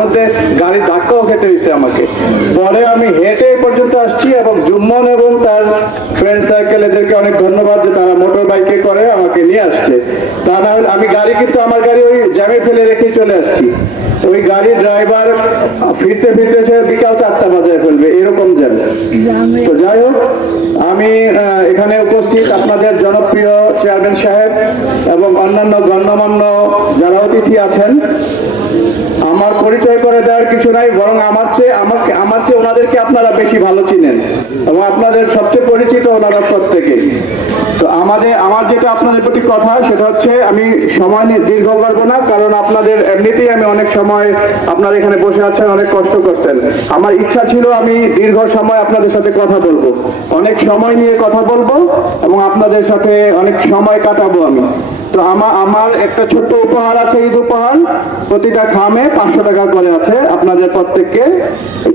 মধ্যে গাড়ির ধাক্কাও খেতে হয়েছে আমাকে। পরে আমি হেঁটে এই পর্যন্ত আসছি এবং জুম্মন এবং তার ফ্রেন্ড সার্কেল এদেরকে অনেক ধন্যবাদ যে তারা মোটর বাইকে করে আমাকে নিয়ে আসছে। তা না হলে আমি গাড়ি কিন্তু আমার গাড়ি ওই জ্যামে ফেলে রেখে চলে আসছি। ওই গাড়ির ড্রাইভার ফিরতে ফিরতে সে বিকাল 4টা বাজায় ফেলবে এরকম জ্যাম। তো যাই হোক, আমি এখানে উপস্থিত আপনাদের জনপ্রিয় চেয়ারম্যান সাহেব এবং অন্যান্য গণ্যমান্য যারা অতিথি আছেন, আমার পরিচয় করে দেওয়ার কিছু নাই, বরং আমার চেয়ে ওনাদেরকে আপনারা বেশি ভালো চিনেন এবং আপনাদের সবচেয়ে পরিচিত ওনারা প্রত্যেকে। তো আমার যেটা আপনাদের প্রতি কথা সেটা হচ্ছে, আমি সময় নিয়ে দীর্ঘ করবো না, কারণ আপনাদের এমনিতেই আমি অনেক সময় আপনারা এখানে বসে আছেন, অনেক কষ্ট করছেন। আমার ইচ্ছা ছিল আমি দীর্ঘ সময় আপনাদের সাথে কথা বলবো, অনেক সময় নিয়ে কথা বলবো এবং আপনাদের সাথে অনেক সময় কাটাবো আমি। তো আমার একটা ছোট্ট উপহার আছে, ঈদ উপহার, প্রতিটা খামে 500 টাকা করে আছে, আপনাদের প্রত্যেককে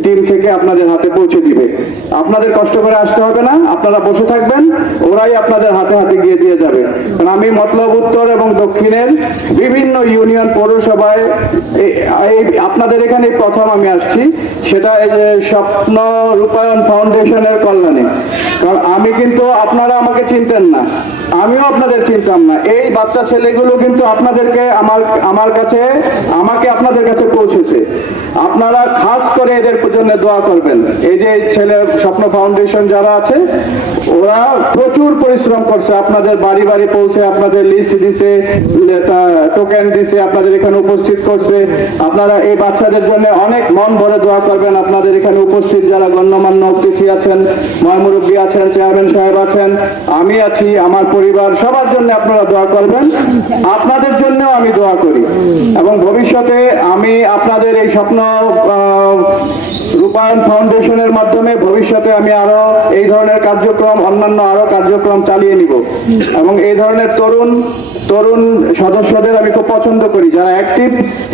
টিম থেকে আপনাদের হাতে পৌঁছে দিবে। আপনাদের কষ্ট করে আসতে হবে না, আপনারা বসে থাকবেন, ওরাই আপনাদের হাতে হাতে গিয়ে দিয়ে যাবে। কারণ আমি মতলব উত্তর এবং দক্ষিণের বিভিন্ন ইউনিয়ন পৌরসভায় আপনাদের এখানে প্রথম আমি আসছি, সেটা এই যে স্বপ্ন রূপায়ণ ফাউন্ডেশনের কল্যাণে। কারণ আমি কিন্তু, আপনারা আমাকে চিনতেন না, আমিও আপনাদের চিনতাম না। এই বাচ্চা ছেলেগুলো কিন্তু আপনাদেরকে আমাকে আপনাদের কাছে পৌঁছেছে। আপনারা খাস করে এদের জন্য দোয়া করবেন। এই যে ছেলে স্বপ্ন ফাউন্ডেশন যারা আছে, ওরা প্রচুর পরিশ্রম করছে, আপনাদের বাড়ি বাড়ি পৌঁছে আপনাদের লিস্ট দিছে, টোকেন দিছে, আপনাদের এখানে উপস্থিত করছে। আপনারা এই বাচ্চাদের জন্য অনেক মন ভরে দোয়া করবেন। আপনাদের এখানে উপস্থিত যারা গণ্যমান্য অতিথি আছেন, মহামুরব্বী আছেন, চেয়ারম্যান সাহেব আছেন, আমি আছি, আমার পরিবার, সবার জন্য আপনারা দোয়া করবেন। আপনাদের জন্যও আমি দোয়া করি এবং ভবিষ্যতে আমি আপনাদের এই স্বপ্ন রূপায়ণ ফাউন্ডেশনের মাধ্যমে ভবিষ্যতে আমি আরো এই ধরনের কার্যক্রম, অন্যান্য আরো কার্যক্রম চালিয়ে নিব এবং এই ধরনের তরুণ সদস্যদের আমি খুব পছন্দ করি, যারা অ্যাক্টিভ,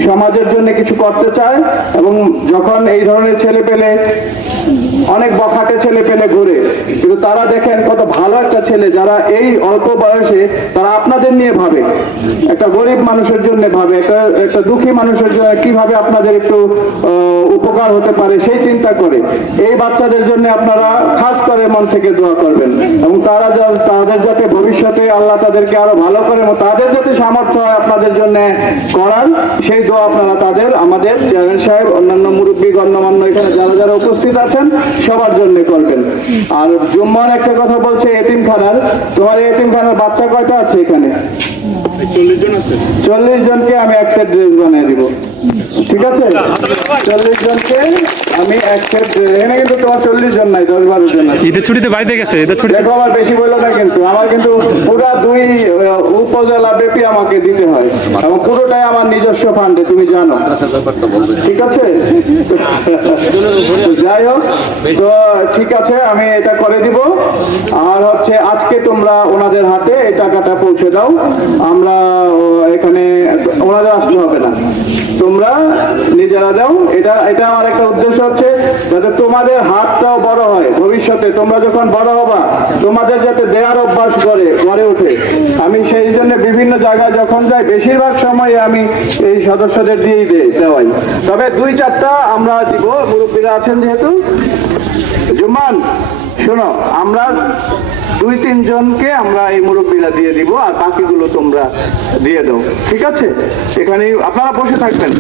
সমাজের জন্য কিছু করতে চায়। এবং যখন এই ধরনের ছেলেপেলে, অনেক বখাটে ছেলেপেলে ঘুরে, কিন্তু তারা দেখেন কত ভালো একটা ছেলে, যারা এই অল্প বয়সে তারা আপনাদের নিয়ে ভাবে, একটা গরিব মানুষের জন্য ভাবে, একটা দুঃখী মানুষের জন্য কিভাবে আপনাদের একটু উপকার হতে পারে সেই চিন্তা করে। এই বাচ্চাদের জন্য আপনারা খাস করে মন থেকে দোয়া করবেন এবং তাদের যাতে ভবিষ্যতে আল্লাহ তাদেরকে আরো ভালো করে, তাদের যাতে সামর্থ্য হয় আপনাদের জন্য করার, সেই দোয়া আপনারা আমাদের চেয়ারম্যান সাহেব, অন্যান্য মুরব্বী গণ্যমান্য এখানে যারা উপস্থিত আছেন সবার জন্য করবেন। আর জুম্মান একটা কথা বলছে এতিমখানার, তোমার এতিমখানার বাচ্চা কয়টা আছে এখানে? 40 জন আছে। 40 জনকে আমি এক সেট ড্রেস বানিয়ে দিব, ঠিক আছে? 40 জনকে আমি এক সেট, এখানে কিন্তু তোমার 40 জন নাই, 10-12 জন আছে। ঈদের ছুটিতে বাড়িতে গেছে, দেখো আমার বেশি বললো না, কিন্তু আমার কিন্তু পুরা 2 উপজেলা ব্যাপী আমাকে দিতে হয় এবং পুরোটাই আমার নিজস্ব ফান্ডে, তুমি জানো, ঠিক আছে? যাই হোক, তো ঠিক আছে, আমি এটা করে দিব। আর হচ্ছে আজকে তোমরা ওনাদের হাতে এই টাকাটা পৌঁছে দাও, আমরা এখানে ওনাদের আসতে হবে না, তোমরা নিজেরা দাও। এটা আমার একটা উদ্দেশ্য হচ্ছে যাতে তোমাদের হাতটাও বড় হয়, ভবিষ্যতে তোমরা যখন বড় হবা তোমাদের যাতে দেওয়ার অভ্যাস গড়ে ওঠে। আমি সেই জন্য বিভিন্ন জায়গায় যখন যাই, বেশিরভাগ সময় আমি এই সদস্যদের দিয়েই দেওয়াই, তবে 2-4টা আমরা দিব, মুরব্বীরা আছেন যেহেতু। জুম্মান শোনো, আমরা 2-3 জনকে আমরা এই মুরব্বীরা দিয়ে দিব, আর বাকিগুলো তোমরা দিয়ে দাও, ঠিক আছে? এখানে আপনারা বসে থাকবেন।